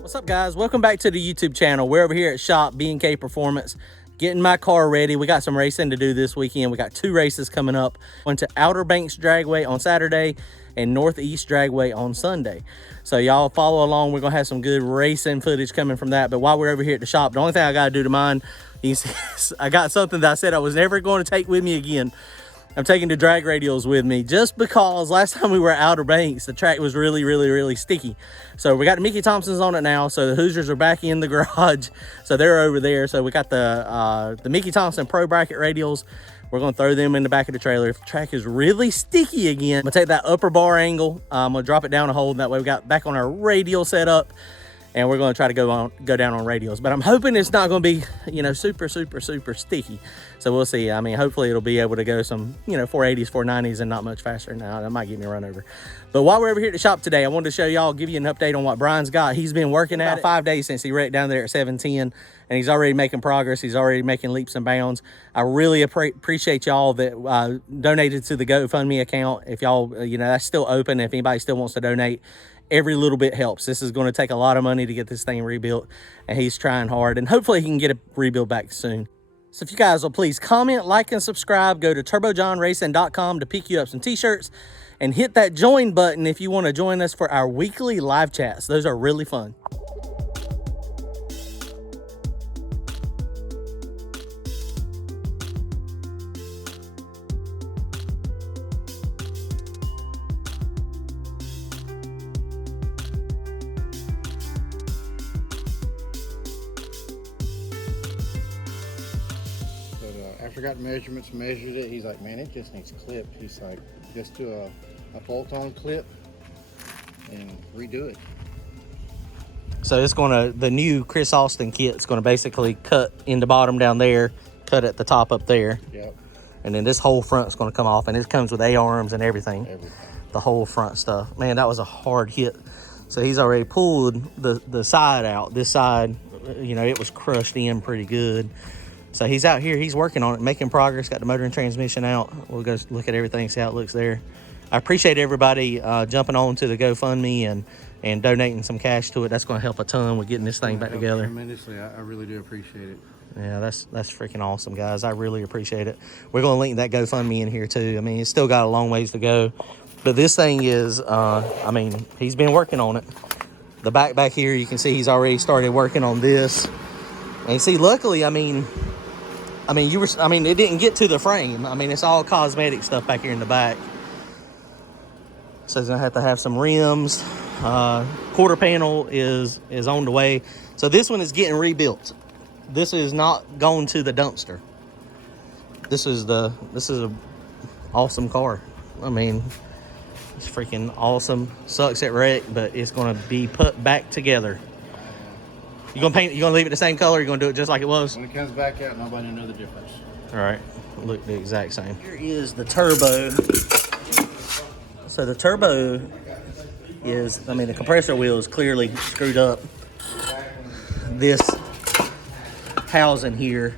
What's up, guys? Welcome back to the YouTube channel. We're over here at Shop B&K Performance, getting my car ready. We got some racing to do this weekend. We got 2 races coming up. Going to Outer Banks Dragway on Saturday and Northeast Dragway on Sunday. So y'all follow along. We're gonna have some good racing footage coming from that. But while we're over here at the shop, the only thing I gotta do to mine, you can see, I got something that I said I was never going to take with me again. I'm taking the drag radials with me just because last time we were at Outer Banks, the track was really sticky. So we got the Mickey Thompsons on it now. So the Hoosiers are back in the garage. So they're over there. So we got the Mickey Thompson Pro Bracket radials. We're gonna throw them in the back of the trailer. If the track is really sticky again, I'm gonna take that upper bar angle. I'm gonna drop it down a hole. That way we got back on our radial setup. And we're going to try to go down on radials, but I'm hoping it's not going to be, you know, super sticky. So we'll see. I mean, hopefully it'll be able to go some, you know, 480s, 490s and not much faster. Now that might get me run over. But while we're over here at the shop today, I wanted to show y'all, give you an update on what Brian's got. He's been working at it 5 days since he wrecked down there at 710, and he's already making progress. He's already making leaps and bounds. I really appreciate y'all that donated to the GoFundMe account. If y'all, you know, that's still open. If anybody still wants to donate, every little bit helps. This is going to take a lot of money to get this thing rebuilt, and he's trying hard, and hopefully he can get it rebuilt back soon. So if you guys will please comment, like, and subscribe, go to turbojohnracing.com to pick you up some t-shirts, and hit that join button if you want to join us for our weekly live chats. Those are really fun. After I got measurements, measured it, he's like, man, it just needs clipped. He's like, just do a bolt-on clip and redo it. So it's gonna, the new Chris Austin kit's gonna basically cut in the bottom down there, cut at the top up there. Yep. And then this whole front's gonna come off, and it comes with A-arms and everything. The whole front stuff. Man, that was a hard hit. So he's already pulled the side out. This side, you know, it was crushed in pretty good. So he's out here, he's working on it, making progress, got the motor and transmission out. We'll go look at everything, see how it looks there. I appreciate everybody jumping on to the GoFundMe and donating some cash to it. That's gonna help a ton with getting this thing back together. Tremendously, I really do appreciate it. Yeah, that's freaking awesome, guys. I really appreciate it. We're gonna link that GoFundMe in here too. I mean, it's still got a long ways to go, but this thing is, I mean, he's been working on it. The back here, you can see he's already started working on this. And you see, luckily, I mean, it didn't get to the frame. I mean, it's all cosmetic stuff back here in the back. So he's gonna have to have some rims. Quarter panel is on the way. So this one is getting rebuilt. This is not going to the dumpster. This is a awesome car. I mean, it's freaking awesome. Sucks at wreck, but it's gonna be put back together. You gonna paint? You gonna leave it the same color? Or you gonna do it just like it was? When it comes back out, nobody will know the difference. All right, look the exact same. Here is the turbo. So the turbo is, I mean, the compressor wheel is clearly screwed up. This housing here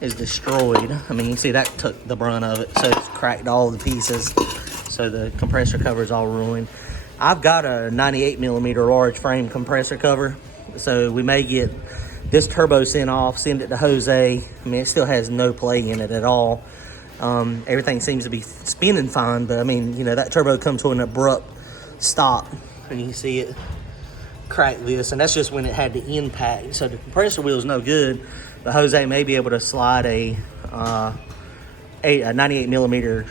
is destroyed. I mean, you can see that took the brunt of it. So it's cracked all the pieces. So the compressor cover is all ruined. I've got a 98 millimeter large frame compressor cover. So we may get this turbo sent off, send it to Jose. I mean, it still has no play in it at all. Everything seems to be spinning fine, but I mean, you know, that turbo comes to an abrupt stop, and you can see it crack this, and that's just when it had the impact. So the compressor wheel is no good, but Jose may be able to slide a 98 millimeter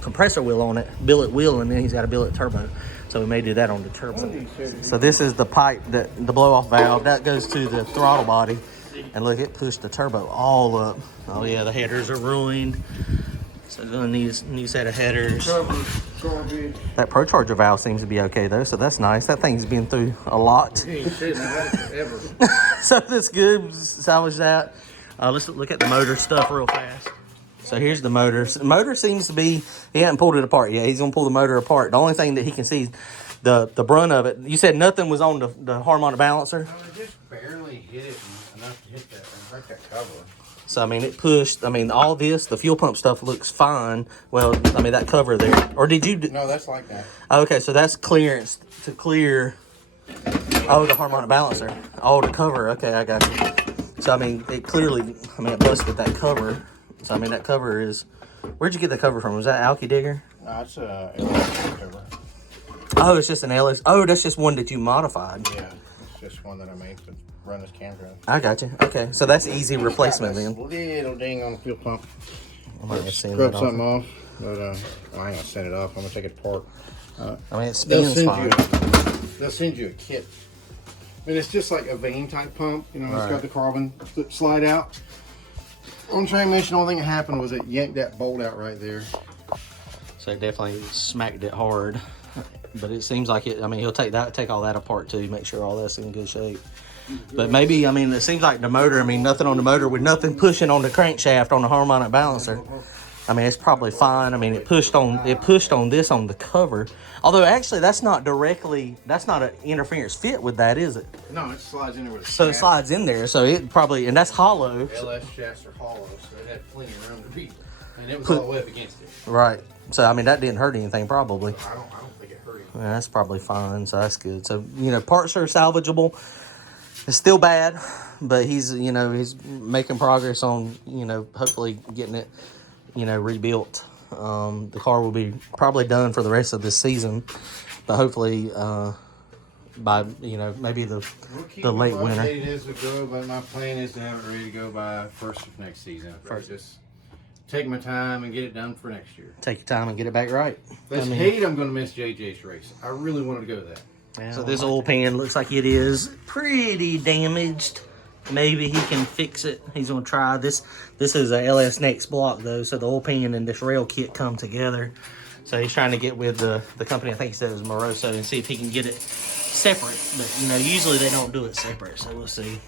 compressor wheel on it, billet wheel, and then he's got a billet turbo. So we may do that on the turbo. So this is the pipe, the blow-off valve. That goes to the throttle body. And look, it pushed the turbo all up. Oh yeah, the headers are ruined. So it's gonna need a new set of headers. That ProCharger valve seems to be okay though, so that's nice. That thing's been through a lot. So that's good, salvage that. Let's look at the motor stuff real fast. So here's the motor. The motor seems to be, he hasn't pulled it apart yet. He's gonna pull the motor apart. The only thing that he can see, the brunt of it. You said nothing was on the harmonic balancer? No, it just barely hit it enough to hit that and break that cover. So, I mean, it pushed. I mean, all this, the fuel pump stuff looks fine. Well, I mean, that cover there. Or did you... No, that's like that. Okay, so that's clearance to clear... Oh, the harmonic balancer. Oh, the cover. Okay, I got you. So, I mean, it clearly... I mean, it busted that cover. So, I mean, that cover is... Where'd you get the cover from? Was that Alki Digger? No, it's a LS cover. Oh, it's just an LS... Oh, that's just one that you modified. Yeah, it's just one that I made to run this campground. I got you. Okay, so that's easy replacement then. Little ding on the fuel pump. I might have seen Scrub that something off, but I ain't gonna send it off. I'm gonna take it apart. I mean, it spins fine. They'll send you a kit. I mean, it's just like a vane type pump. You know, it's got the carbon slide out. On transmission, the only thing that happened was it yanked that bolt out right there. So it definitely smacked it hard. But it seems like it, I mean, he'll take all that apart too, make sure all that's in good shape. But maybe, I mean, it seems like the motor, I mean, nothing on the motor with nothing pushing on the crankshaft on the harmonic balancer. I mean, it's probably fine. I mean, it pushed on this on the cover. Although actually that's not an interference fit with that, is it? No, it slides in there with a So it slides in there, so it probably, and that's hollow. LS shafts are hollow, so it had plenty of room to be. And it was all the way up against it. Right. So, I mean, that didn't hurt anything probably. I don't think it hurt him. Yeah, that's probably fine, so that's good. So, you know, parts are salvageable. It's still bad, but he's making progress on, hopefully getting it, rebuilt. The car will be probably done for the rest of this season, but hopefully by, maybe the late winter. As we go, but my plan is to have it ready to go by first of next season. Just take my time and get it done for next year. Take your time and get it back right. I'm going to miss JJ's race. I really wanted to go to that. Yeah, so this oil pan looks like it is pretty damaged. Maybe he can fix it. He's going to try this. This is a LS Next block though, so the oil pan and this rail kit come together. So he's trying to get with the company, I think he said it was Moroso, and see if he can get it separate. But usually they don't do it separate, so we'll see.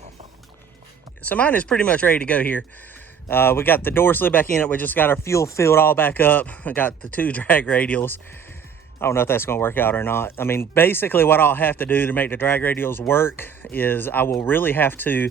So mine is pretty much ready to go here. We got the door slid back in it. We just got our fuel filled all back up. I got the 2 drag radials. I don't know if that's going to work out or not. I mean, basically what I'll have to do to make the drag radials work is I will really have to...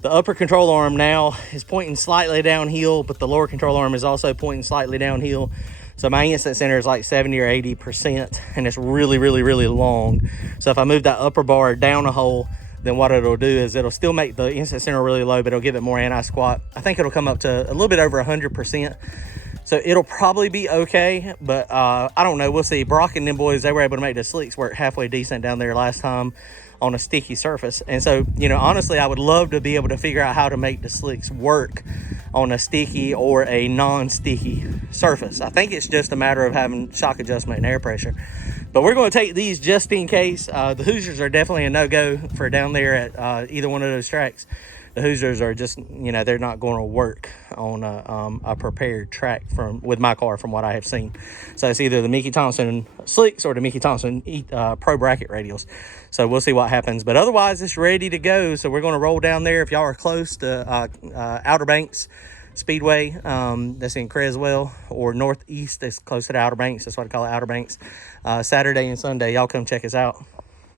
The upper control arm now is pointing slightly downhill, but the lower control arm is also pointing slightly downhill. So my instant center is like 70 or 80%, and it's really, really, really long. So if I move that upper bar down a hole, then what it'll do is it'll still make the instant center really low, but it'll give it more anti-squat. I think it'll come up to a little bit over 100%. So it'll probably be okay, but I don't know. We'll see. Brock and them boys, they were able to make the slicks work halfway decent down there last time on a sticky surface. And so, honestly, I would love to be able to figure out how to make the slicks work on a sticky or a non-sticky surface. I think it's just a matter of having shock adjustment and air pressure. But we're going to take these just in case. The Hoosiers are definitely a no-go for down there at either one of those tracks. The Hoosiers are just, they're not going to work on a prepared track with my car from what I have seen. So it's either the Mickey Thompson slicks or the Mickey Thompson Pro Bracket radials. So we'll see what happens. But otherwise, it's ready to go. So we're going to roll down there. If y'all are close to Outer Banks Speedway, that's in Creswell, or Northeast, that's close to the Outer Banks. That's what I call it, Outer Banks. Saturday and Sunday, y'all come check us out.